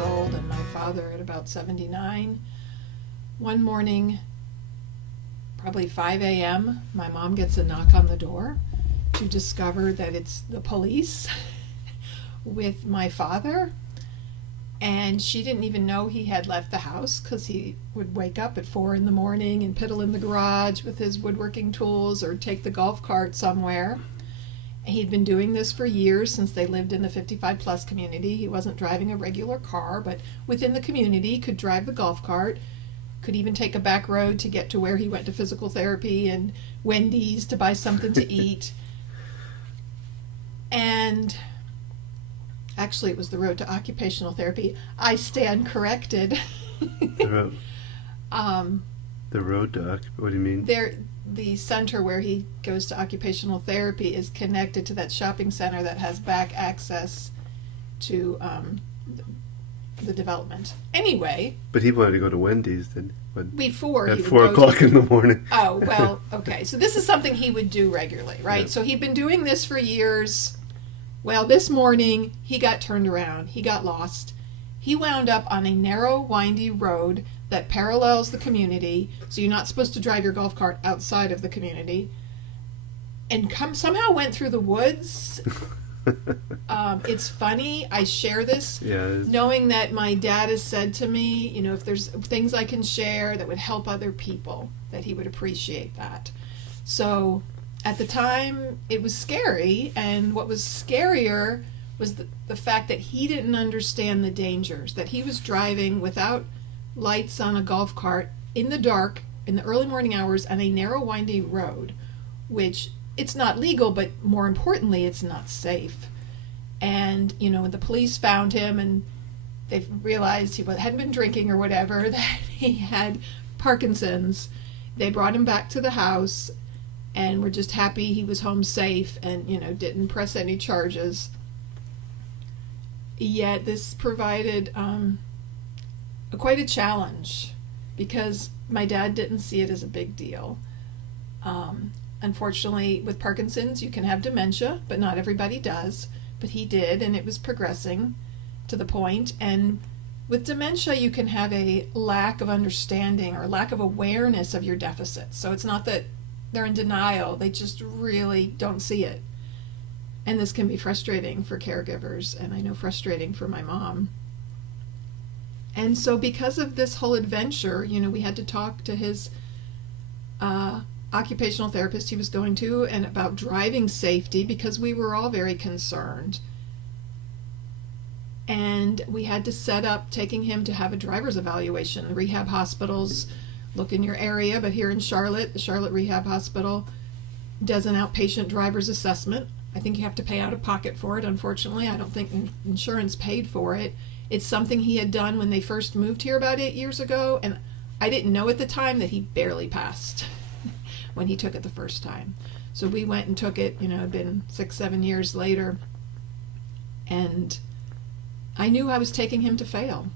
old and my father at about 79. One morning, probably 5 a.m., my mom gets a knock on the door to discover that it's the police with my father. And she didn't even know he had left the house because he would wake up at 4 in the morning and piddle in the garage with his woodworking tools or take the golf cart somewhere. He'd been doing this for years since they lived in the 55 plus community. He wasn't driving a regular car, but within the community could drive the golf cart, could even take a back road to get to where he went to physical therapy and Wendy's to buy something to eat. And actually, it was the road to occupational therapy. I stand corrected. The road to what do you mean? The center where he goes to occupational therapy is connected to that shopping center that has back access to the development. Anyway. But he wanted to go to Wendy's then. Before at 4 o'clock in the morning. Oh, well, okay. So this is something he would do regularly, right? Yeah. So he'd been doing this for years. Well, this morning he got turned around. He got lost. He wound up on a narrow, windy road that parallels the community. So you're not supposed to drive your golf cart outside of the community. And somehow went through the woods. It's funny. I share this knowing that my dad has said to me, you know, if there's things I can share that would help other people, that he would appreciate that. So at the time, it was scary, and what was scarier was the fact that he didn't understand the dangers, that he was driving without lights on a golf cart in the dark, in the early morning hours, on a narrow, windy road, which it's not legal, but more importantly, it's not safe. And, you know, when the police found him and they realized he hadn't been drinking or whatever, that he had Parkinson's, they brought him back to the house and were just happy he was home safe and, you know, didn't press any charges. Yet this provided quite a challenge because my dad didn't see it as a big deal. Unfortunately, with Parkinson's, you can have dementia, but not everybody does. But he did, and it was progressing to the point. And with dementia, you can have a lack of understanding or lack of awareness of your deficits. So it's not that they're in denial, they just really don't see it. And this can be frustrating for caregivers, and I know frustrating for my mom. And so because of this whole adventure, you know, we had to talk to his occupational therapist he was going to and about driving safety because we were all very concerned. And we had to set up taking him to have a driver's evaluation. Rehab hospitals look in your area, but here in Charlotte, the Charlotte Rehab Hospital does an outpatient driver's assessment. I think you have to pay out of pocket for it. Unfortunately, I don't think insurance paid for it. It's something he had done when they first moved here about 8 years ago, and I didn't know at the time that he barely passed when he took it the first time. So we went and took it, you know, it'd been 6-7 years later, and I knew I was taking him to fail.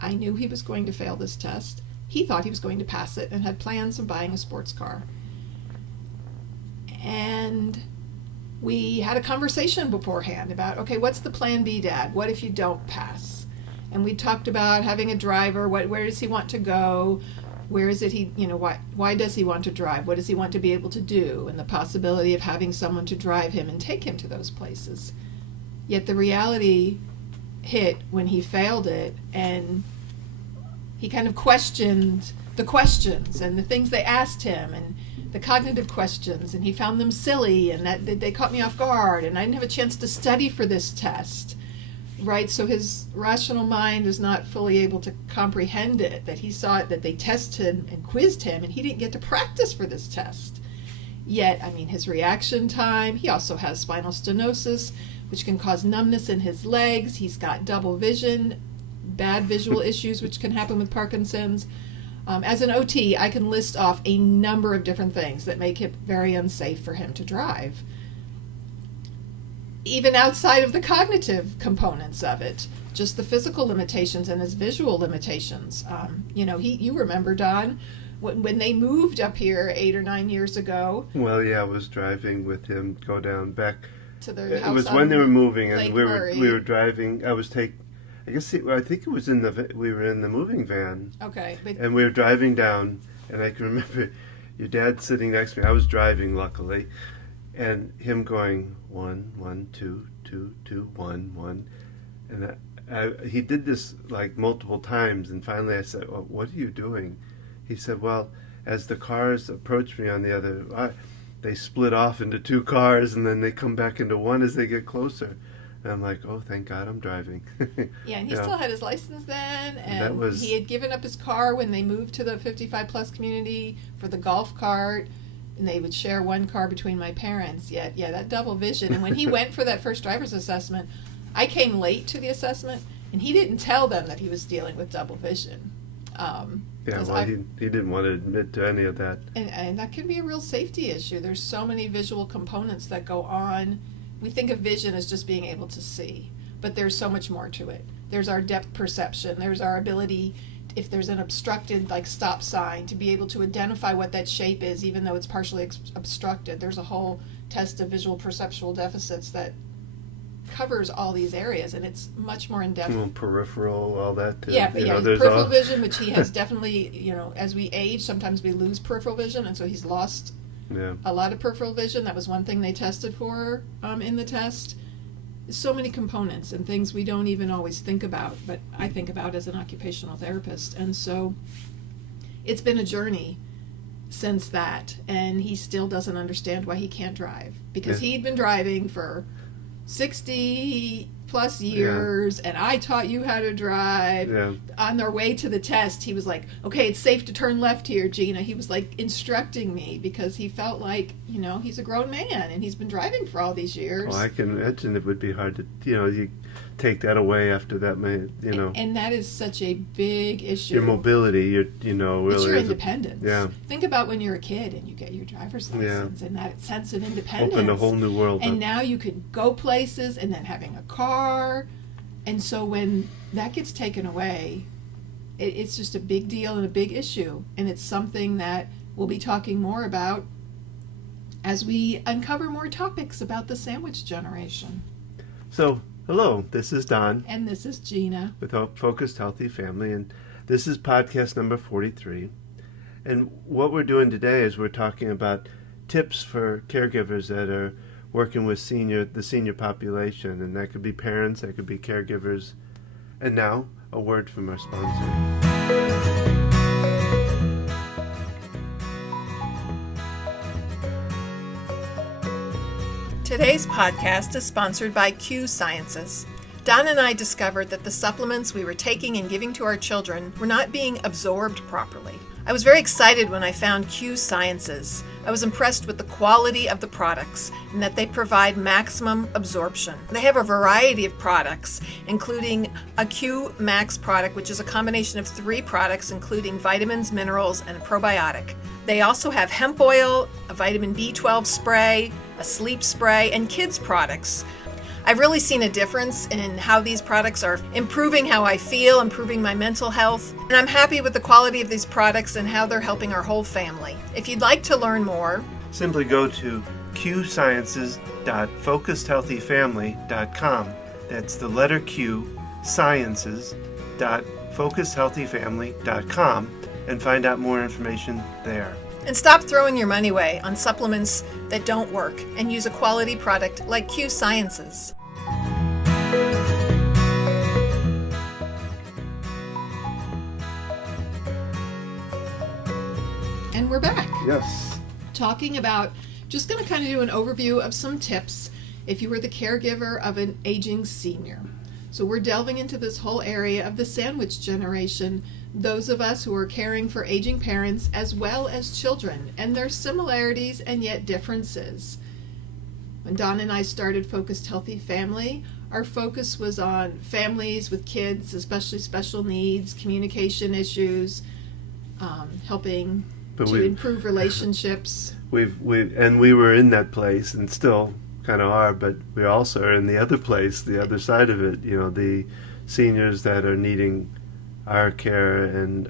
I knew he was going to fail this test. He thought he was going to pass it and had plans of buying a sports car. And we had a conversation beforehand about, okay, what's the plan B, Dad? What if you don't pass? And we talked about having a driver. Where does he want to go? Where is it why does he want to drive? What does he want to be able to do? And the possibility of having someone to drive him and take him to those places. Yet the reality hit when he failed it, and he kind of questioned the questions and the things they asked him and the cognitive questions, and he found them silly and that they caught me off guard, and I didn't have a chance to study for this test. Right, so his rational mind is not fully able to comprehend it, that he saw it, that they tested and quizzed him, and he didn't get to practice for this test. Yet, I mean, his reaction time, he also has spinal stenosis, which can cause numbness in his legs. He's got double vision, bad visual issues, which can happen with Parkinson's. As an OT, I can list off a number of different things that make it very unsafe for him to drive. Even outside of the cognitive components of it, just the physical limitations and his visual limitations. You remember, Don, when they moved up here 8 or 9 years ago. Well, yeah, I was driving with him, go down back to their house. It was when they were moving, and Lake we Murray. were driving. I guess I think it was we were in the moving van, Okay. But and we were driving down, and I can remember your dad sitting next to me. I was driving, luckily, and him going 1 1 2 2 2 1 1, and he did this like multiple times, and finally I said, "Well, what are you doing?" He said, "Well, as the cars approach me on the other, they split off into two cars, and then they come back into one as they get closer." And I'm like, "Oh, thank God I'm driving." yeah, and he still had his license then, and was... he had given up his car when they moved to the 55 plus community for the golf cart, and they would share one car between my parents. Yet, yeah, that double vision. And when he went for that first driver's assessment, I came late to the assessment, and he didn't tell them that he was dealing with double vision. He didn't want to admit to any of that. And that can be a real safety issue. There's so many visual components that go on. We think of vision as just being able to see, but there's so much more to it. There's our depth perception. There's our ability, if there's an obstructed like stop sign, to be able to identify what that shape is, even though it's partially obstructed. There's a whole test of visual perceptual deficits that covers all these areas, and it's much more in depth. Peripheral, all that too. Yeah, peripheral vision, which he has definitely. As we age, sometimes we lose peripheral vision, and so he's lost a lot of peripheral vision. That was one thing they tested for in the test. So many components and things we don't even always think about, but I think about as an occupational therapist, and so it's been a journey since that, and he still doesn't understand why he can't drive, because he'd been driving for 60 plus years, and I taught you how to drive. On their way to the test, he was like, "Okay, it's safe to turn left here, Gina." He was like instructing me because he felt like, he's a grown man and he's been driving for all these years. Well, I can imagine it would be hard to, you take that away after that, And that is such a big issue. Your mobility, really. It's your independence. Yeah. Think about when you're a kid and you get your driver's license and that sense of independence. Opened a whole new world. And now you could go places, and then having a car. And so when that gets taken away, it's just a big deal and a big issue. And it's something that we'll be talking more about as we uncover more topics about the sandwich generation. So, hello, this is Don. And this is Gina. With Focused Healthy Family. And this is podcast number 43. And what we're doing today is we're talking about tips for caregivers that are working with the senior population. And that could be parents, that could be caregivers. And now, a word from our sponsor. Today's podcast is sponsored by Q Sciences. Don and I discovered that the supplements we were taking and giving to our children were not being absorbed properly. I was very excited when I found Q Sciences. I was impressed with the quality of the products and that they provide maximum absorption. They have a variety of products, including a Q Max product, which is a combination of 3 products, including vitamins, minerals, and a probiotic. They also have hemp oil, a vitamin B12 spray, a sleep spray, and kids products. I've really seen a difference in how these products are improving how I feel, improving my mental health, and I'm happy with the quality of these products and how they're helping our whole family. If you'd like to learn more, simply go to qsciences.focusedhealthyfamily.com. That's the letter Q, sciences.focusedhealthyfamily.com, and find out more information there. And stop throwing your money away on supplements that don't work, and use a quality product like Q Sciences. And we're back. Yes. Talking about, just going to kind of do an overview of some tips if you were the caregiver of an aging senior. So we're delving into this whole area of the sandwich generation, those of us who are caring for aging parents as well as children, and their similarities and yet differences. When Don and I started Focused Healthy Family, our focus was on families with kids, especially special needs, communication issues, helping to improve relationships. We were in that place and still kind of are, but we also are in the other place, the other side of it, the seniors that are needing our care, and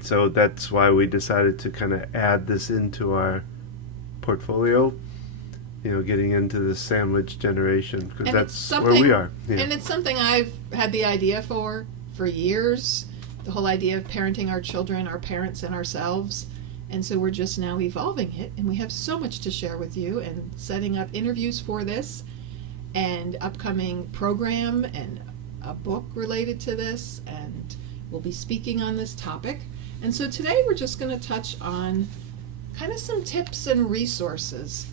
so that's why we decided to kind of add this into our portfolio. getting into the sandwich generation, because And it's that's where we are. Yeah. And it's something I've had the idea for years. The whole idea of parenting our children, our parents, and ourselves. And so we're just now evolving it, and we have so much to share with you, and setting up interviews for this, and upcoming program, and a book related to this, and we'll be speaking on this topic. And so today we're just going to touch on kind of some tips and resources.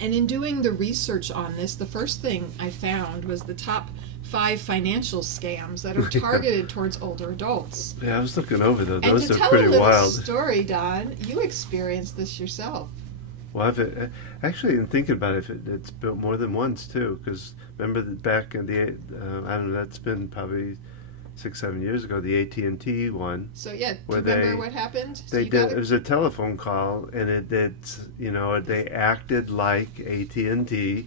And in doing the research on this, the first thing I found was the top 5 financial scams that are targeted towards older adults. Yeah, I was looking over those. And Those to are tell pretty a little wild. story, Don, you experienced this yourself. Well, actually, in thinking about it, it's built more than once too. Because remember that back in the I don't know, that's been probably 6-7 years ago, the AT&T one. So yeah, do you Where remember what happened? So They you did. got It was a telephone call, and they acted like AT&T.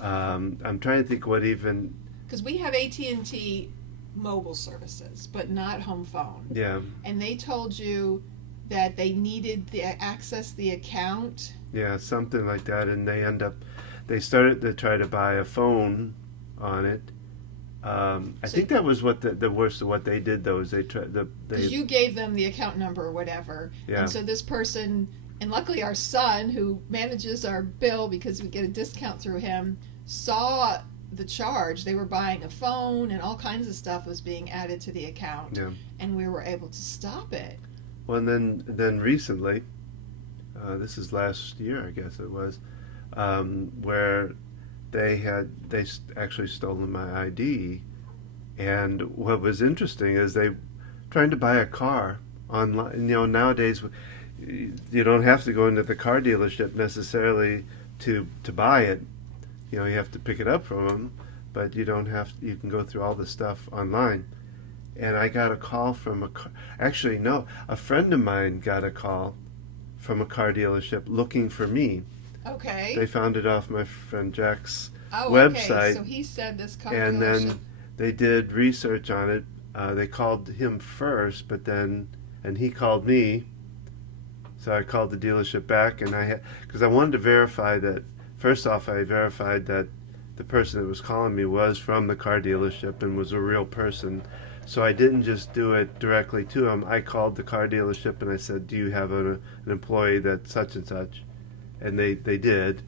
I'm trying to think what even. because we have AT&T mobile services, but not home phone. Yeah. And they told you that they needed to access the account. Yeah, something like that, and they started to try to buy a phone on it. I think that was what the worst of what they did, though, is Because you gave them the account number or whatever. Yeah. And so this person, and luckily our son, who manages our bill because we get a discount through him, saw the charge. They were buying a phone, and all kinds of stuff was being added to the account. Yeah. And we were able to stop it. Well, and then recently, this is last year, I guess it was, where they actually stolen my ID, and what was interesting is they trying to buy a car online. Nowadays, you don't have to go into the car dealership necessarily to buy it. You have to pick it up from them, but you don't have. You can go through all the stuff online. And I got a call from a friend of mine got a call from a car dealership looking for me. Okay. They found it off my friend Jack's website. website. So he said this car And dealership. then they did research on it. They called him first, and he called me. So I called the dealership back, and because I wanted to verify that. First off, I verified that the person that was calling me was from the car dealership and was a real person. So I didn't just do it directly to him. I called the car dealership and I said, "Do you have an employee that's such and such?" And they did.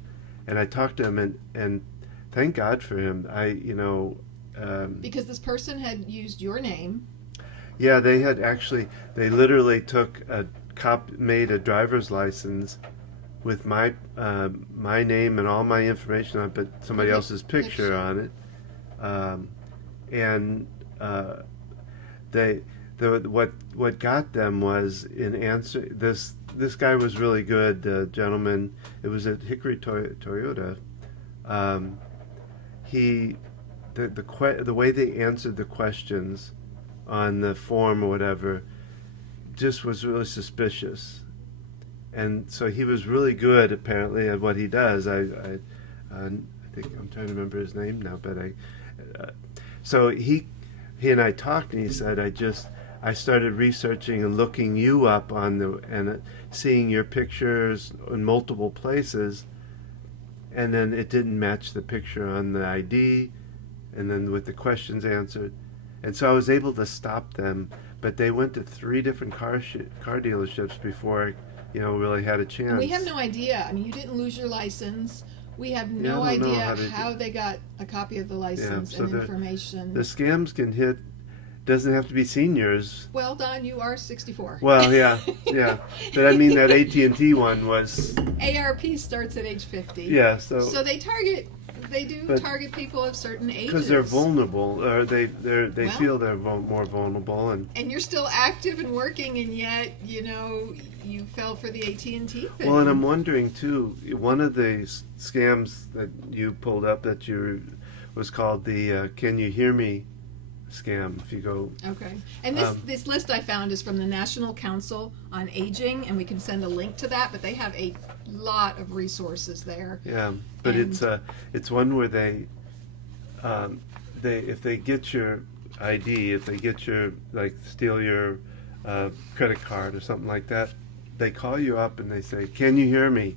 And I talked to him, and thank God for him. Because this person had used your name. Yeah, they literally made a driver's license with my name and all my information on it, but somebody else's picture on it. What got them was in answer. This guy was really good. The gentleman, it was at Hickory Toyota. The way they answered the questions on the form or whatever just was really suspicious. And so he was really good, apparently, at what he does. I think I'm trying to remember his name now, but so he and I talked, and he said, I started researching and looking you up and seeing your pictures in multiple places, and then it didn't match the picture on the ID, and then with the questions answered, and so I was able to stop them. But they went to 3 different car dealerships before really had a chance. And we have no idea. I mean, you didn't lose your license. We have no I don't know idea how they got a copy of the license and information. The scams can hit. Doesn't have to be seniors. Well, Don, you are 64. Well, yeah. But I mean that AT&T one was. ARP starts at age 50. Yeah, so they target people of certain ages. Because they're vulnerable, or they feel they're more vulnerable, and you're still active and working, and yet you fell for the AT&T thing. Well, and I'm wondering too. One of the scams that you pulled up was called the "Can You Hear Me" scam. If you go. Okay, and this list I found is from the National Council on Aging, and we can send a link to that. But they have a lot of resources there. Yeah, but it's one where they if they get your ID, if they get your steal your credit card or something like that, they call you up and they say, "Can you hear me?"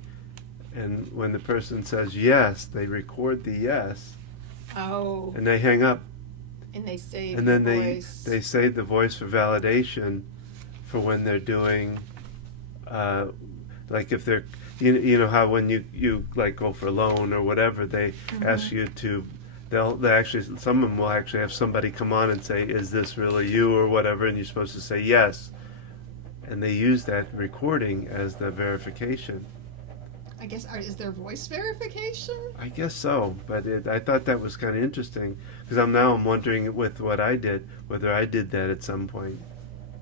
and when the person says yes, they record the yes, Oh, and they hang up, and they save and then the voice. they save the voice for validation for when they're doing, like if they're, you know how when you like go for a loan or whatever, they ask you to, they'll actually, some of them will actually have somebody come on and say, is this really you or whatever, and you're supposed to say yes, and they use that recording as the verification. I guess, is there voice verification? I guess so, but I thought that was kind of interesting because I'm wondering with what I did, whether I did that at some point.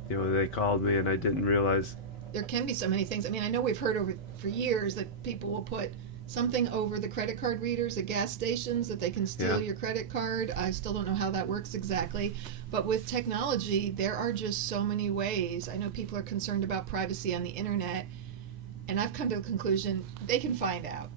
You know, they called me and I didn't realize. There can be so many things. I mean, I know we've heard for years that people will put something over the credit card readers at gas stations that they can steal your credit card. I still don't know how that works exactly. But with technology, there are just so many ways. I know people are concerned about privacy on the internet, and I've come to the conclusion they can find out.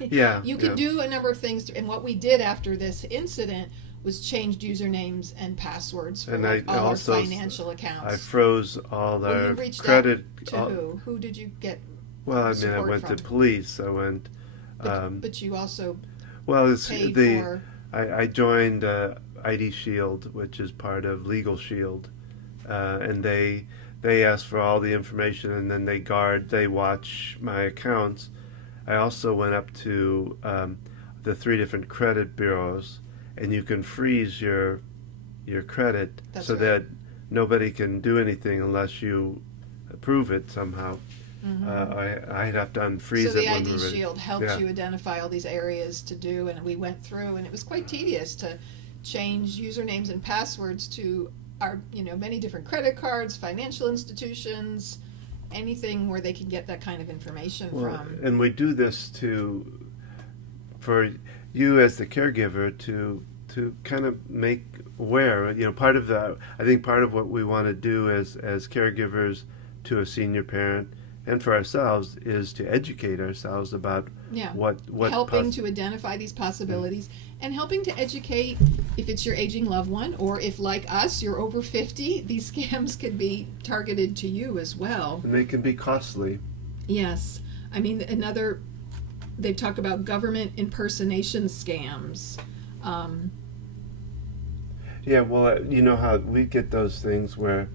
Yeah. You can do a number of things, and what we did after this incident was changed usernames and passwords for And all our financial accounts. I froze all Well, our you reached credit. out to who? Who did you get? Well, I mean, I support went from? to police. I went. But you also Well, it's paid the. for. I joined ID Shield, which is part of Legal Shield, and they ask for all the information, and then they watch my accounts. I also went up to the 3 different credit bureaus, and you can freeze your credit. That's so right. that nobody can do anything unless you approve it somehow. I'd have to unfreeze So the it when ID we were ready. Shield helped Yeah. you identify all these areas to do, and we went through, and it was quite tedious to change usernames and passwords to our, many different credit cards, financial institutions, anything where they can get that kind of information from. And we do this for you as the caregiver to kind of make aware. I think part of what we want to do as caregivers to a senior parent and for ourselves is to educate ourselves about what helping to identify these possibilities and helping to educate if it's your aging loved one, or if, like us, you're over 50, these scams could be targeted to you as well. And they can be costly. Yes. I mean, they talk about government impersonation scams. Yeah, well, you know how we get those things where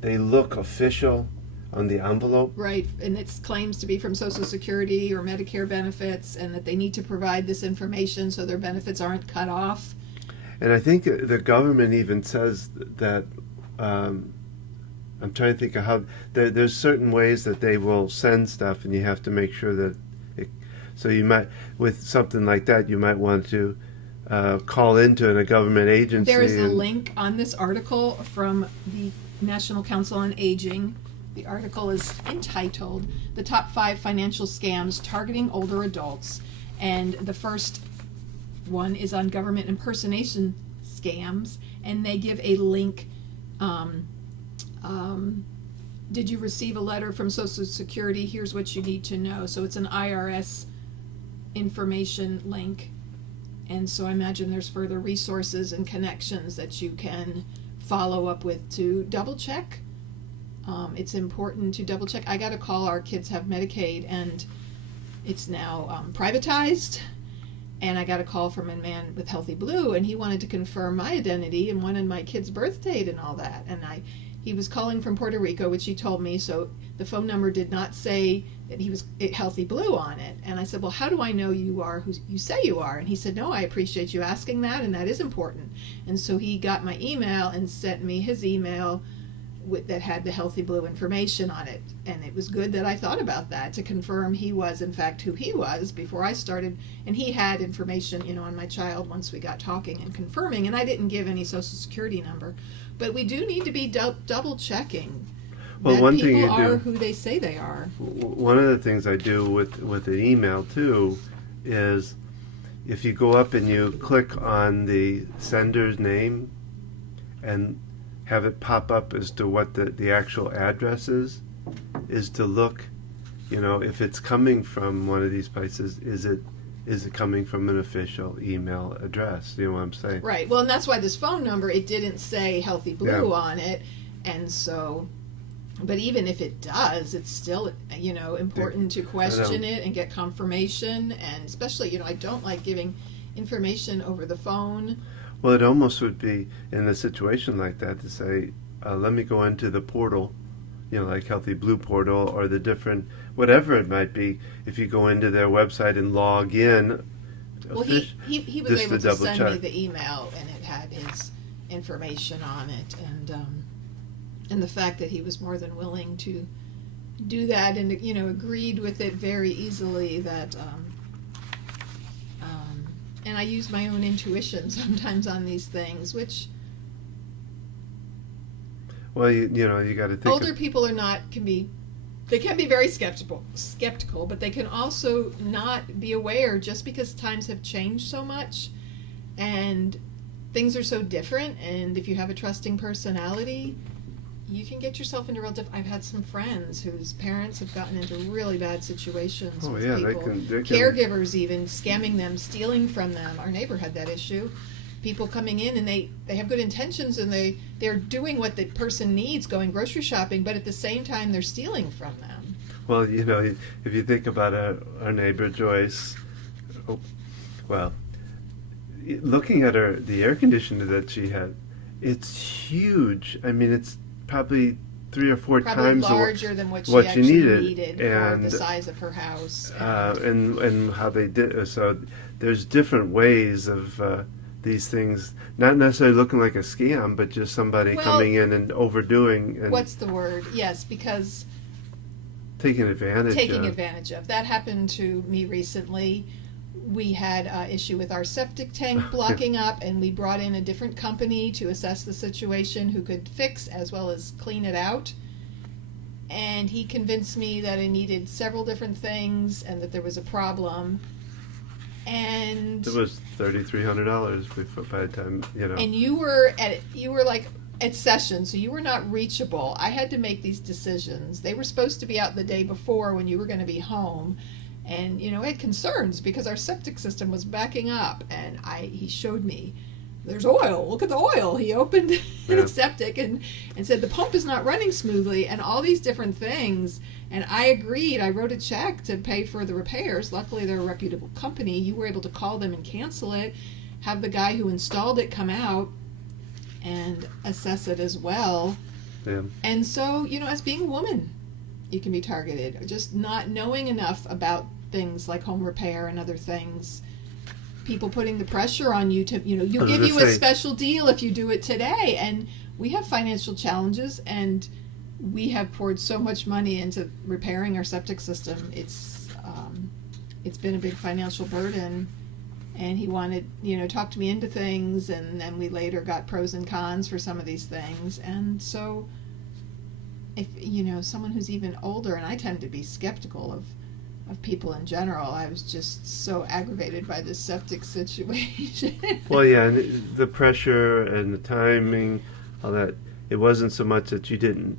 they look official on the envelope. Right, and it claims to be from Social Security or Medicare benefits, and that they need to provide this information so their benefits aren't cut off. And I think the government even says that, I'm trying to think of how, there's certain ways that they will send stuff, and you have to make sure that so you might, with something like that, you might want to call into a government agency. There is a link on this article from the National Council on Aging. The article is entitled "The Top 5 Financial Scams Targeting Older Adults," and the first one is on government impersonation scams, and they give a link. Did you receive a letter from Social Security? Here's what you need to know. So it's an IRS information link, and so I imagine there's further resources and connections that you can follow up with to double check. It's important to double check. I got a call, our kids have Medicaid, and it's now privatized, and I got a call from a man with Healthy Blue, and he wanted to confirm my identity and wanted my kid's birth date and all that, and he was calling from Puerto Rico, which he told me, so the phone number did not say that he was Healthy Blue on it. And I said, well, how do I know you are who you say you are? And he said, no, I appreciate you asking that, and that is important. And so he got my email and sent me his email that had the Healthy Blue information on it. And it was good that I thought about that to confirm he was, in fact, who he was before I started. And he had information, on my child once we got talking and confirming. And I didn't give any Social Security number. But we do need to be double checking that one people thing you are do, who they say they are. one of the things I do with an email too is if you go up and you click on the sender's name and have it pop up as to what the actual address is to look, if it's coming from one of these places, is it coming from an official email address? You know what I'm saying? Right. Well, and that's why this phone number, it didn't say Healthy Blue on it. And so But even if it does, it's still, important to question it and get confirmation. And especially, I don't like giving information over the phone. Well, it almost would be in a situation like that to say, let me go into the portal, like Healthy Blue portal or the different, whatever it might be. If you go into their website and log in, well, he was able to send check. me the email, and it had his information on it, and the fact that he was more than willing to do that, and agreed with it very easily. That and I use my own intuition sometimes on these things, which. Well, you got to think. Older people they can be very skeptical, but they can also not be aware just because times have changed so much and things are so different. And if you have a trusting personality, you can get yourself into I've had some friends whose parents have gotten into really bad situations with people. They can. Caregivers even scamming them, stealing from them. Our neighbor had that issue. People coming in and they have good intentions and they're doing what the person needs, going grocery shopping, but at the same time they're stealing from them. Well, if you think about our neighbor Joyce, looking at the air conditioner that she had, it's huge. I mean, it's probably 3 or 4 times larger than what she actually needed for the size of her house. And how they did. So there's different ways of these things, not necessarily looking like a scam, but just somebody coming in and overdoing. And what's the word? Yes, because taking advantage of. That happened to me recently. We had an issue with our septic tank blocking up, and we brought in a different company to assess the situation who could fix as well as clean it out. And he convinced me that I needed several different things and that there was a problem. And it was $3,300 by the time, And you were like at session, so you were not reachable. I had to make these decisions. They were supposed to be out the day before when you were going to be home. And, I had concerns because our septic system was backing up. And he showed me, there's oil. Look at the oil. He opened the septic and said, the pump is not running smoothly, and all these different things. And I agreed. I wrote a check to pay for the repairs. Luckily, they're a reputable company. You were able to call them and cancel it, have the guy who installed it come out and assess it as well. Yeah. And so, as being a woman, you can be targeted. Just not knowing enough about things like home repair and other things. People putting the pressure on you to, you'll give you a special deal if you do it today. And we have financial challenges, and we have poured so much money into repairing our septic system. It's been a big financial burden. And he wanted, talked me into things, and then we later got pros and cons for some of these things. And so, if, someone who's even older, and I tend to be skeptical of people in general, I was just so aggravated by this septic situation. Well, yeah, and the pressure and the timing, all that, it wasn't so much that you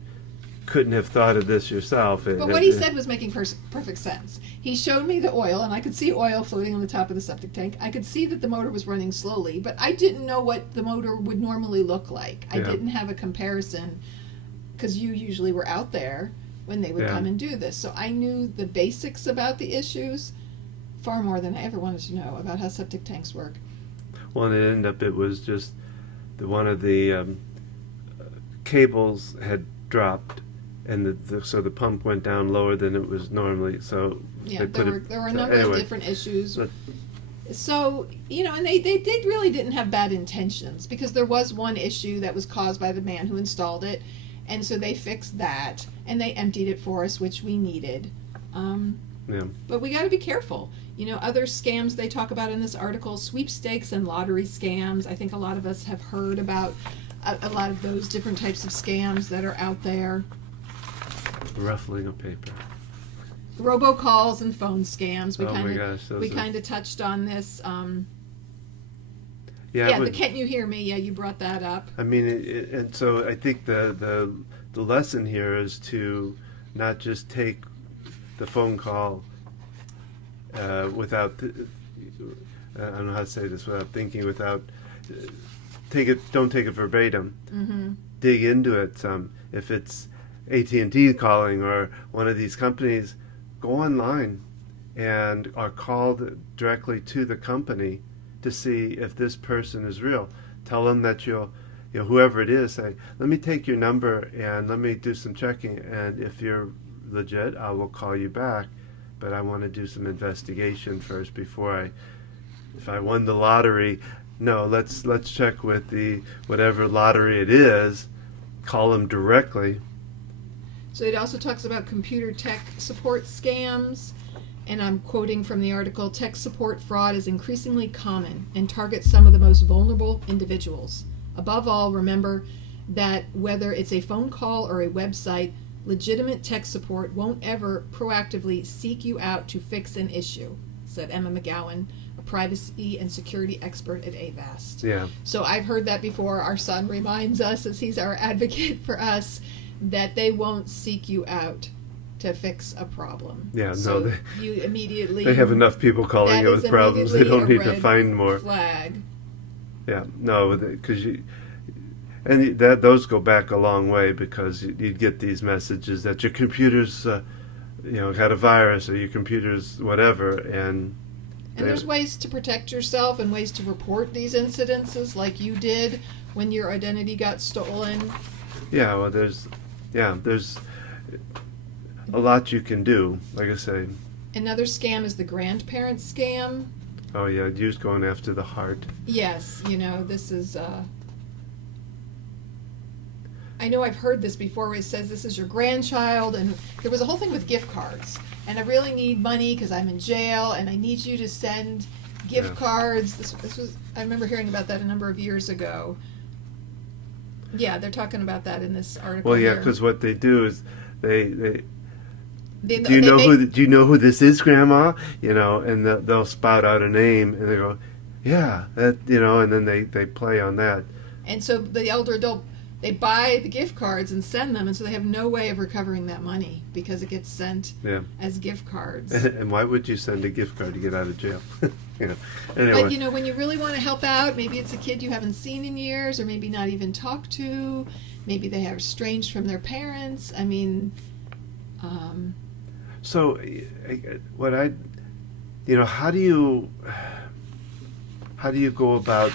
couldn't have thought of this yourself. But what he said was making perfect sense. He showed me the oil, and I could see oil floating on the top of the septic tank. I could see that the motor was running slowly, but I didn't know what the motor would normally look like. I didn't have a comparison, because you usually were out there when they would come and do this. So I knew the basics about the issues far more than I ever wanted to know about how septic tanks work. Well, and it ended up, it was just one of the cables had dropped, and so the pump went down lower than it was normally. So there were a number of different issues. So, and they didn't have bad intentions, because there was one issue that was caused by the man who installed it. And so they fixed that, and they emptied it for us, which we needed. But we got to be careful. Other scams they talk about in this article, sweepstakes and lottery scams. I think a lot of us have heard about a lot of those different types of scams that are out there. Ruffling of paper. Robocalls and phone scams. We We kind of touched on this. The Can't You Hear Me? Yeah, you brought that up. I mean, and so I think the lesson here is to not just take the phone call without, I don't know how to say this, without thinking, don't take it verbatim. Mm-hmm. Dig into it some. If it's AT&T calling or one of these companies, go online and are called directly to the company to see if this person is real. Tell them that whoever it is, say, let me take your number and let me do some checking, and if you're legit, I will call you back, but I want to do some investigation first before if I won the lottery. No, let's check with the whatever lottery it is, call them directly. So it also talks about computer tech support scams, and I'm quoting from the article, tech support fraud is increasingly common and targets some of the most vulnerable individuals. Above all, remember that whether it's a phone call or a website, legitimate tech support won't ever proactively seek you out to fix an issue, said Emma McGowan, a privacy and security expert at Avast. Yeah. So I've heard that before. Our son reminds us, as he's our advocate for us, that they won't seek you out to fix a problem. Yeah, so no, you immediately, they have enough people calling that it is with problems. They don't immediately need a to find more. flag. Yeah, no, because those go back a long way, because you'd get these messages that your computer's had a virus, or your computer's whatever, and there's ways to protect yourself and ways to report these incidences, like you did when your identity got stolen. Yeah, well, there's a lot you can do. Like I say, another scam is the grandparent scam. Oh yeah, you're going after the heart. Yes, this is. I know I've heard this before, where it says this is your grandchild, and there was a whole thing with gift cards. And I really need money because I'm in jail, and I need you to send gift cards. This was, I remember hearing about that a number of years ago. Yeah, they're talking about that in this article. Well, yeah, because what they do is do do you know who this is, Grandma? And they'll spout out a name, and they go, yeah, that, and then they play on that. And so the elder adult, they buy the gift cards and send them, and so they have no way of recovering that money because it gets sent as gift cards. And why would you send a gift card to get out of jail? Anyway. But when you really want to help out, maybe it's a kid you haven't seen in years, or maybe not even talked to. Maybe they are estranged from their parents. I mean, so how do you go about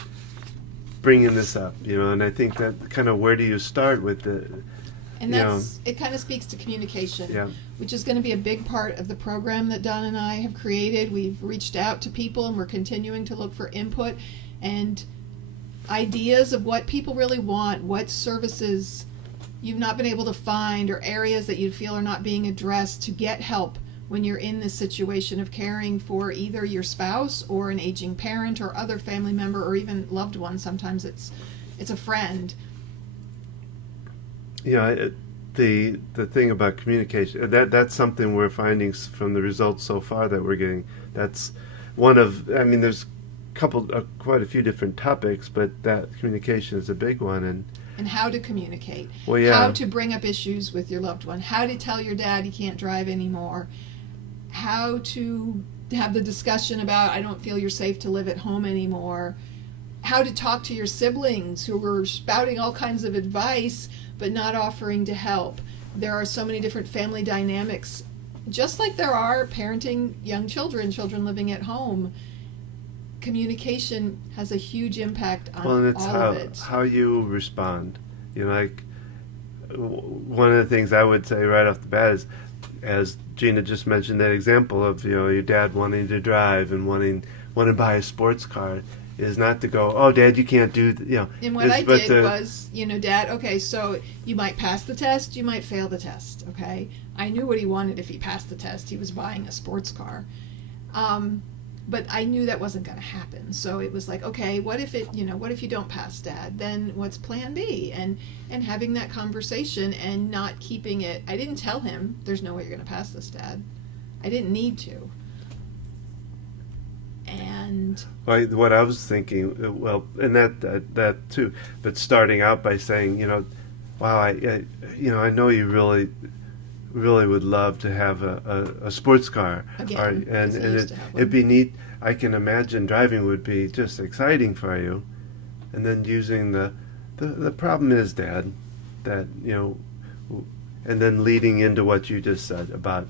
bringing this up? And I think that kind of, where do you start with the? And it kind of speaks to communication, which is going to be a big part of the program that Don and I have created. We've reached out to people, and we're continuing to look for input and ideas of what people really want, what services you've not been able to find, or areas that you feel are not being addressed, to get help when you're in this situation of caring for either your spouse or an aging parent or other family member, or even loved one. Sometimes it's a friend. The thing about communication, that's something we're finding from the results so far that we're getting. That's one of, there's quite a few different topics, but that communication is a big one. And how to communicate. Well, yeah. How to bring up issues with your loved one. How to tell your dad he can't drive anymore. How to have the discussion about, I don't feel you're safe to live at home anymore. How to talk to your siblings who were spouting all kinds of advice but not offering to help. There are so many different family dynamics, just like there are parenting young children living at home. Communication has a huge impact on all of it. How you respond. One of the things I would say right off the bat is, as Gina just mentioned that example of your dad wanting to drive and wanting to buy a sports car, is not to go, oh, Dad, you can't do And what I did was, Dad, okay, so you might pass the test, you might fail the test, okay? I knew what he wanted if he passed the test. He was buying a sports car. But I knew that wasn't going to happen. So it was like, okay, what if you don't pass, Dad? Then what's plan B? And having that conversation and not keeping it. I didn't tell him, there's no way you're going to pass this, Dad. I didn't need to. And what I was thinking, and that too, but starting out by saying, wow, I know you really would love to have a sports car. Again, and it'd be neat. I can imagine driving would be just exciting for you. And then using the problem is, Dad, that and then leading into what you just said about,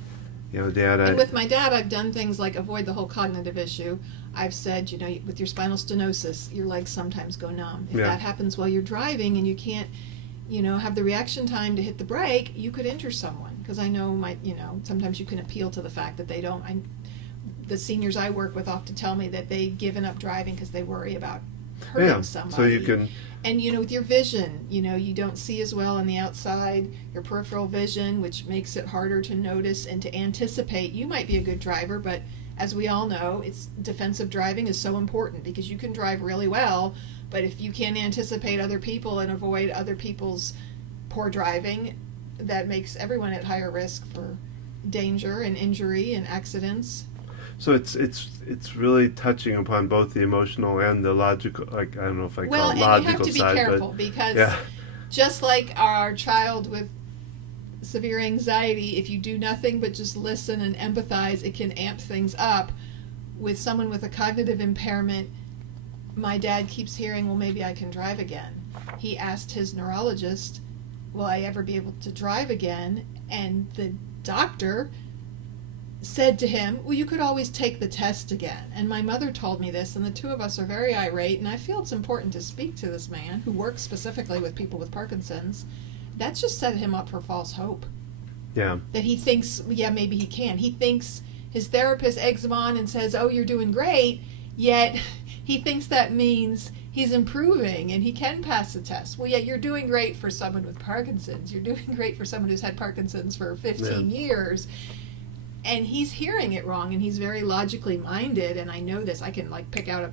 Dad, And with my dad, I've done things like avoid the whole cognitive issue. I've said, with your spinal stenosis, your legs sometimes go numb. If that happens while you're driving and you can't, have the reaction time to hit the brake, you could injure someone. Because I know sometimes you can appeal to the fact that they don't. The seniors I work with often tell me that they've given up driving because they worry about hurting somebody. So you can. And with your vision, you don't see as well on the outside, your peripheral vision, which makes it harder to notice and to anticipate. You might be a good driver, but as we all know, defensive driving is so important because you can drive really well, but if you can't anticipate other people and avoid other people's poor driving, that makes everyone at higher risk for danger and injury and accidents. So it's really touching upon both the emotional and the logical. Like, I don't know if I call it logical side, and you have to be careful because just like our child with severe anxiety, if you do nothing but just listen and empathize, it can amp things up. With someone with a cognitive impairment, my dad keeps hearing, well, maybe I can drive again. He asked his neurologist, will I ever be able to drive again? And the doctor said to him, well, you could always take the test again. And my mother told me this, and the two of us are very irate, and I feel it's important to speak to this man who works specifically with people with Parkinson's. That's just set him up for false hope. Yeah. That he thinks, maybe he can. He thinks his therapist eggs him on and says, oh, you're doing great, yet he thinks that means he's improving and he can pass the test. Well, you're doing great for someone with Parkinson's. You're doing great for someone who's had Parkinson's for 15 years. And he's hearing it wrong, and he's very logically minded, and I know this. I can pick out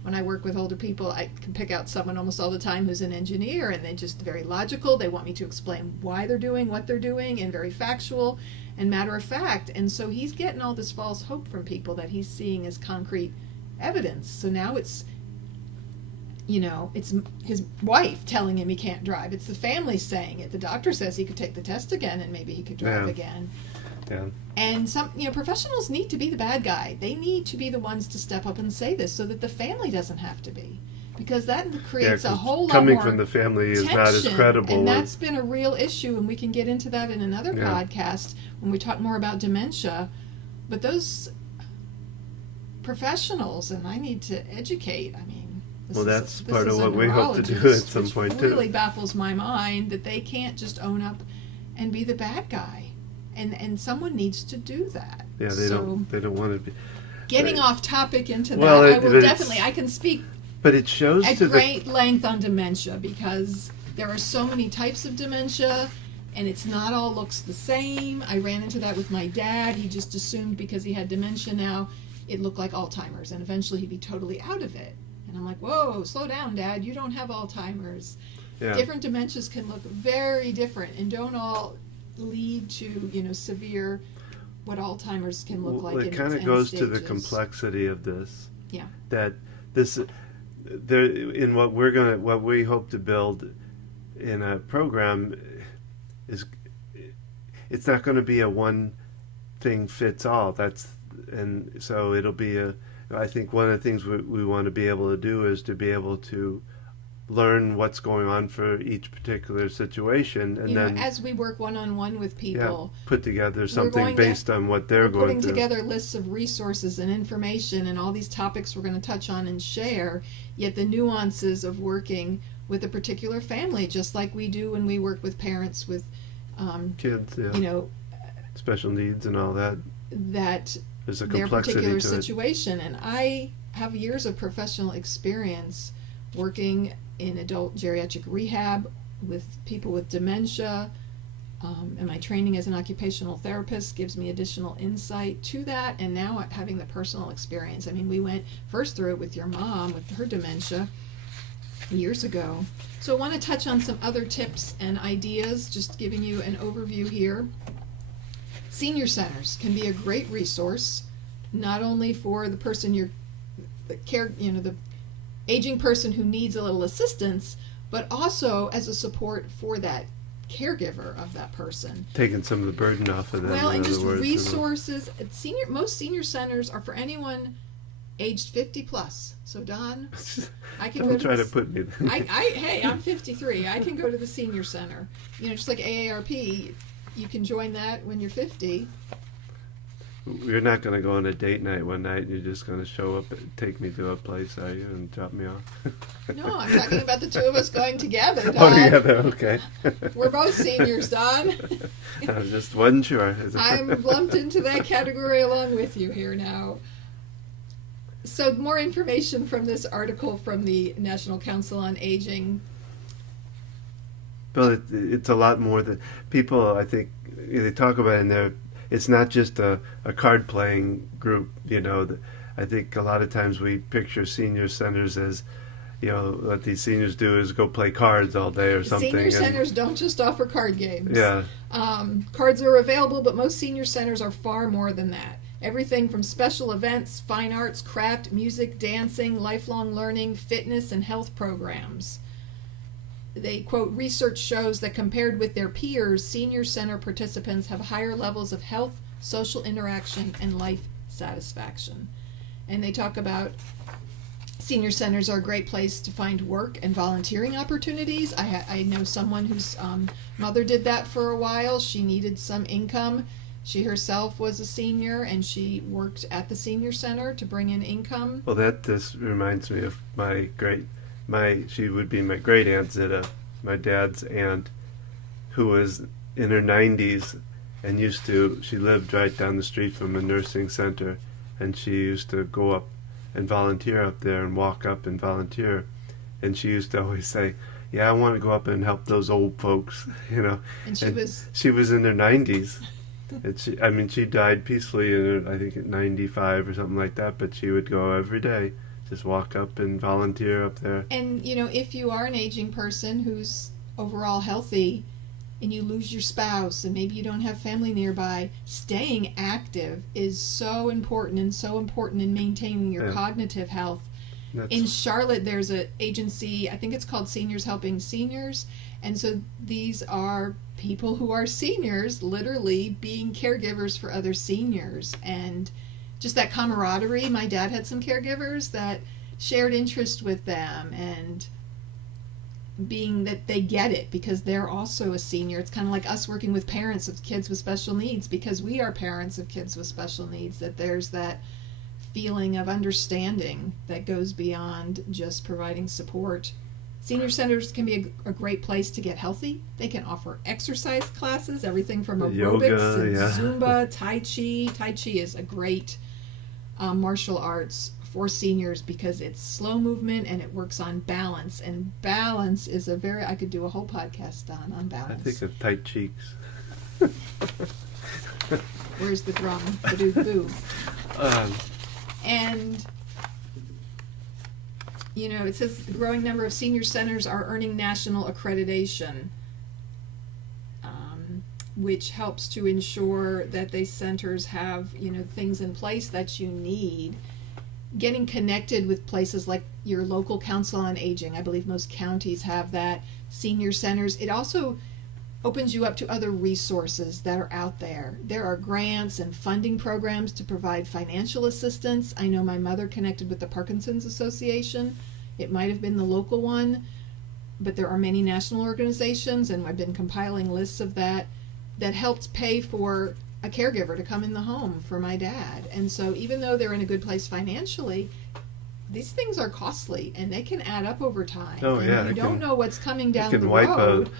when I work with older people, I can pick out someone almost all the time who's an engineer, and they're just very logical. They want me to explain why they're doing what they're doing, and very factual and matter of fact. And so he's getting all this false hope from people that he's seeing as concrete evidence. So now it's his wife telling him he can't drive. It's the family saying it. The doctor says he could take the test again and maybe he could drive again. Yeah. And some professionals need to be the bad guy. They need to be the ones to step up and say this so that the family doesn't have to be. Because that creates a whole lot more coming from the family is tension, not as credible. And that's been a real issue, and we can get into that in another podcast when we talk more about dementia. But those professionals, and I need to educate, that's part of what we hope to do at some point too. It really baffles my mind that they can't just own up and be the bad guy. And someone needs to do that. Yeah, they don't want to be. Getting off topic into that, I can speak but it shows at great length on dementia because there are so many types of dementia and it's not all looks the same. I ran into that with my dad. He just assumed because he had dementia now, it looked like Alzheimer's, and eventually he'd be totally out of it. And I'm like, whoa, slow down, Dad. You don't have Alzheimer's. Yeah. Different dementias can look very different and don't all lead to severe what Alzheimer's can look like. It kind of goes to the complexity of this. Yeah. That this there in what we hope to build in a program is it's not going to be a one thing fits all. And so it'll be I think one of the things we want to be able to do is to be able to learn what's going on for each particular situation, and then as we work one-on-one with people, put together something based on what they're going through. Putting together lists of resources and information and all these topics we're going to touch on and share, yet the nuances of working with a particular family, just like we do when we work with parents with kids, special needs and all that. That there's a their complexity particular to situation. And I have years of professional experience working in adult geriatric rehab with people with dementia, and my training as an occupational therapist gives me additional insight to that, and now having the personal experience. We went first through it with your mom with her dementia years ago. So I want to touch on some other tips and ideas, just giving you an overview here. Senior centers can be a great resource, not only for the person the aging person who needs a little assistance, but also as a support for that caregiver of that person. Taking some of the burden off of them. Well, and just resources. Most senior centers are for anyone aged 50 plus. So Don, I can don't try to put me. Hey, I'm 53. I can go to the senior center. Just like AARP, you can join that when you're 50. You're not going to go on a date night one night. You're just going to show up and take me to a place, are you, and drop me off? No, I'm talking about the two of us going together, Don. Oh, together, okay. We're both seniors, Don. I just wasn't sure. I'm lumped into that category along with you here now. So more information from this article from the National Council on Aging. Well, it's a lot more than people, I think, they talk about in there. It's not just a card playing group, you know. I think a lot of times we picture senior centers as, you know, what these seniors do is go play cards all day or something. Senior centers don't just offer card games. Yeah. Cards are available, but most senior centers are far more than that. Everything from special events, fine arts, craft, music, dancing, lifelong learning, fitness, and health programs. They quote, research shows that compared with their peers, senior center participants have higher levels of health, social interaction, and life satisfaction. And they talk about senior centers are a great place to find work and volunteering opportunities. I know someone whose mother did that for a while. She needed some income. She herself was a senior, and she worked at the senior center to bring in income. Well, that just reminds me of she would be my great aunt Zita, my dad's aunt, who was in her 90s and she lived right down the street from a nursing center, and she used to go up and volunteer up there and walk up and volunteer, and she used to always say, yeah, I want to go up and help those old folks, you know. And she was in her 90s. And she died peacefully I think at 95 or something like that, but she would go every day. Just walk up and volunteer up there. And, you know, if you are an aging person who's overall healthy and you lose your spouse and maybe you don't have family nearby, staying active is so important in maintaining your cognitive health. In Charlotte, there's an agency, I think it's called Seniors Helping Seniors. And so these are people who are seniors literally being caregivers for other seniors. And just that camaraderie. My dad had some caregivers that shared interest with them, and being that they get it because they're also a senior. It's kind of like us working with parents of kids with special needs because we are parents of kids with special needs, that there's that feeling of understanding that goes beyond just providing support. Senior centers can be a great place to get healthy. They can offer exercise classes, everything from aerobics Yoga, and yeah. Zumba, Tai Chi. Tai Chi is a great martial arts for seniors because it's slow movement and it works on balance. And balance is I could do a whole podcast on balance. I think of tight cheeks. Where's the drum? Ba-doo-boo. And, you know, it says the growing number of senior centers are earning national accreditation, which helps to ensure that these centers have, you know, things in place that you need. Getting connected with places like your local council on aging. I believe most counties have that. Senior centers. It also opens you up to other resources that are out there. There are grants and funding programs to provide financial assistance. I know my mother connected with the Parkinson's Association. It might have been the local one, but there are many national organizations, and I've been compiling lists of that helped pay for a caregiver to come in the home for my dad. And so even though they're in a good place financially, these things are costly and they can add up over time. Oh, and yeah. you don't know what's coming down the wipe road.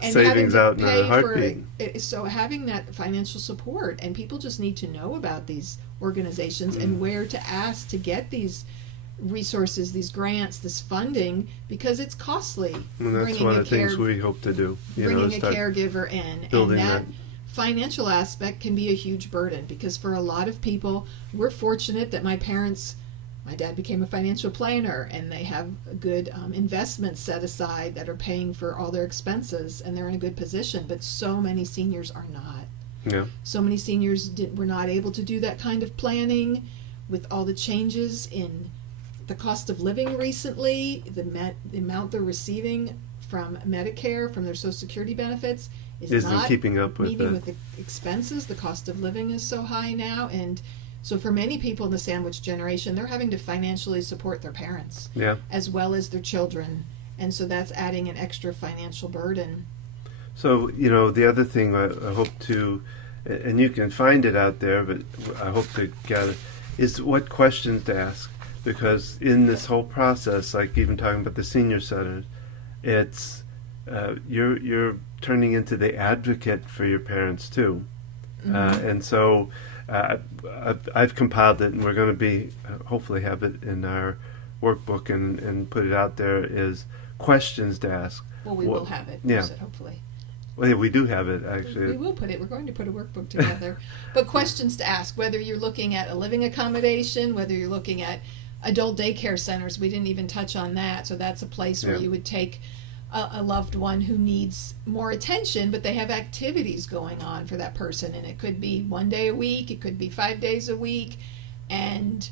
And savings out in a heartbeat. So having that financial support, and people just need to know about these organizations and where to ask to get these resources, these grants, this funding, because it's costly. And that's one of the things we hope to do. Bringing a caregiver in, and that financial aspect can be a huge burden, because for a lot of people, we're fortunate that my dad became a financial planner, and they have good investments set aside that are paying for all their expenses, and they're in a good position. But so many seniors are not. Yeah. So many seniors were not able to do that kind of planning with all the changes in the cost of living recently. The amount they're receiving from Medicare, from their Social Security benefits, isn't not keeping up with meeting with the expenses. The cost of living is so high now, and so for many people in the sandwich generation, they're having to financially support their parents, as well as their children, and so that's adding an extra financial burden. So, the other thing I hope to, and you can find it out there, but I hope to gather, is what questions to ask. Because in this whole process, like even talking about the senior centers, it's you're turning into the advocate for your parents too. And so I've compiled it, and we're going to be hopefully have it in our workbook and put it out there, is questions to ask. Well, we will have it. Yeah. You said, hopefully. Well, yeah, we do have it, actually. We will put it. We're going to put a workbook together. But questions to ask, whether you're looking at a living accommodation, whether you're looking at adult daycare centers. We didn't even touch on that. So that's a place where you would take a loved one who needs more attention, but they have activities going on for that person. And it could be 1 day a week. It could be 5 days a week. And,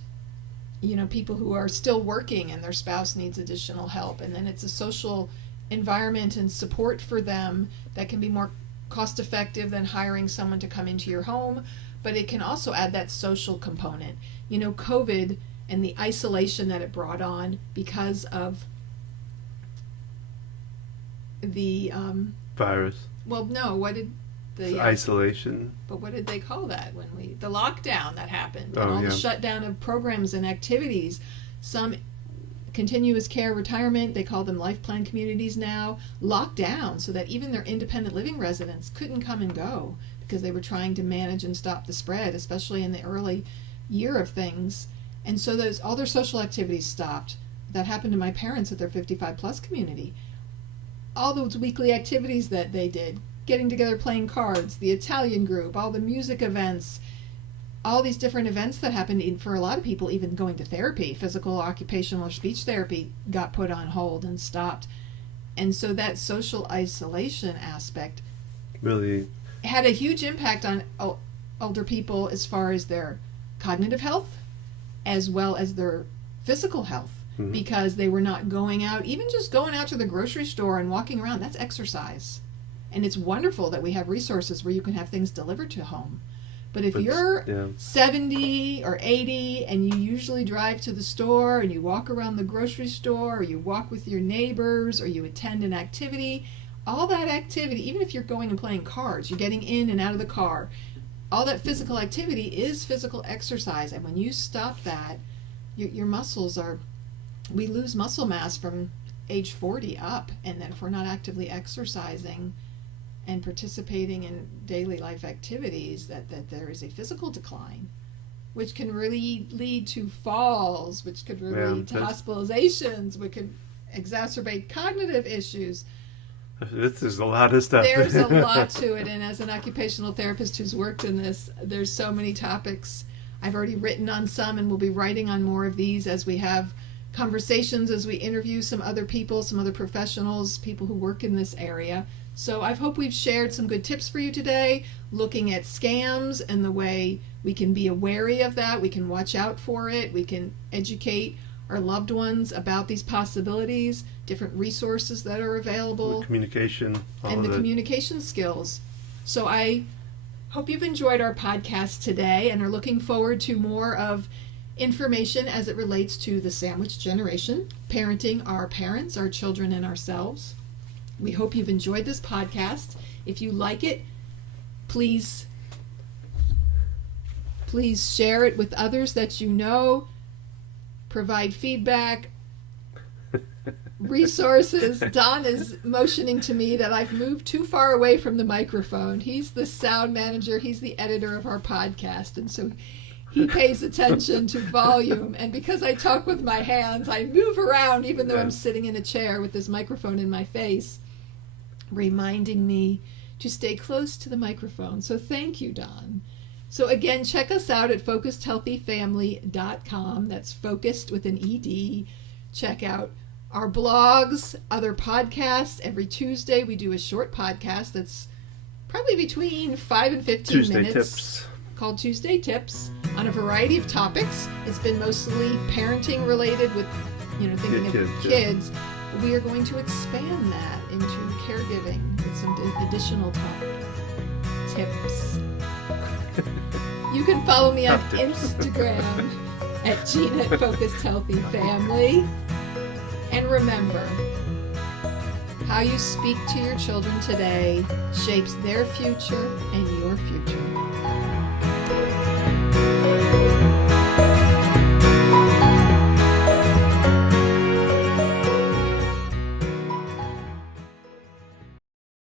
people who are still working and their spouse needs additional help. And then it's a social environment and support for them that can be more cost effective than hiring someone to come into your home, but it can also add that social component. COVID and the isolation that it brought on because of the virus. Well, no, what did the isolation? But what did they call that when the lockdown that happened, and Oh, all yeah. the shutdown of programs and activities? Some continuous care retirement, they call them life plan communities now, locked down so that even their independent living residents couldn't come and go because they were trying to manage and stop the spread, especially in the early year of things. And so all their social activities stopped. That happened to my parents at their 55 plus community. All those weekly activities that they did, getting together playing cards, the Italian group, all the music events, all these different events that happened, for a lot of people, even going to therapy, physical, occupational, or speech therapy got put on hold and stopped. And so that social isolation aspect Really had a huge impact on older people as far as their cognitive health as well as their physical health, because they were not going out, even just going out to the grocery store and walking around. That's exercise. And it's wonderful that we have resources where you can have things delivered to home. But if you're 70 or 80 and you usually drive to the store and you walk around the grocery store, or you walk with your neighbors, or you attend an activity, all that activity, even if you're going and playing cards, you're getting in and out of the car, all that physical activity is physical exercise. And when you stop that, your muscles we lose muscle mass from age 40 up. And then if we're not actively exercising and participating in daily life activities, that there is a physical decline, which can really lead to falls, which could really lead to hospitalizations, which could exacerbate cognitive issues. This is a lot of stuff. There's a lot to it, and as an occupational therapist who's worked in this, there's so many topics. I've already written on some, and we'll be writing on more of these as we have conversations, as we interview some other people, some other professionals, people who work in this area. So I hope we've shared some good tips for you today, looking at scams and the way we can be wary of that, we can watch out for it, we can educate our loved ones about these possibilities, different resources that are available, Communication, and the communication skills. So I hope you've enjoyed our podcast today and are looking forward to more of information as it relates to the sandwich generation, parenting our parents, our children, and ourselves. We hope you've enjoyed this podcast. If you like it, please share it with others that you know. Provide feedback, resources. Don is motioning to me that I've moved too far away from the microphone. He's the sound manager. He's the editor of our podcast. And so he pays attention to volume. And because I talk with my hands, I move around even though I'm sitting in a chair with this microphone in my face, reminding me to stay close to the microphone. So thank you, Don. So again, check us out at focusedhealthyfamily.com. That's focused with an ED. Check out our blogs, other podcasts. Every Tuesday we do a short podcast that's probably between 5 and 15 Tuesday minutes. Tips. Called Tuesday Tips on a variety of topics. It's been mostly parenting related with, thinking of kids. We are going to expand that into caregiving with some additional tips. You can follow me on Instagram at Gina at Focused Healthy Family. And remember, How you speak to your children today shapes their future and your future.